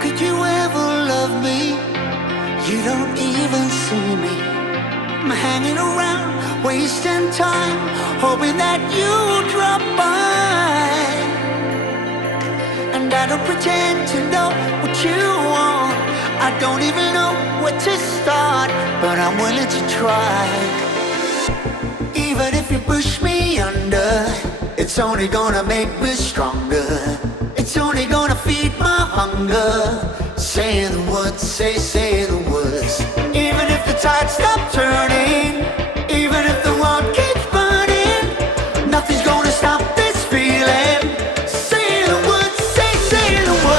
could you ever love me? You don't even see me. I'm hanging around, wasting time, hoping that you drop by. And I don't pretend to know what you want. I don't even know where to start, but I'm willing to try. Even if you push me under, it's only gonna make me stronger. It's only gonna feed my hunger.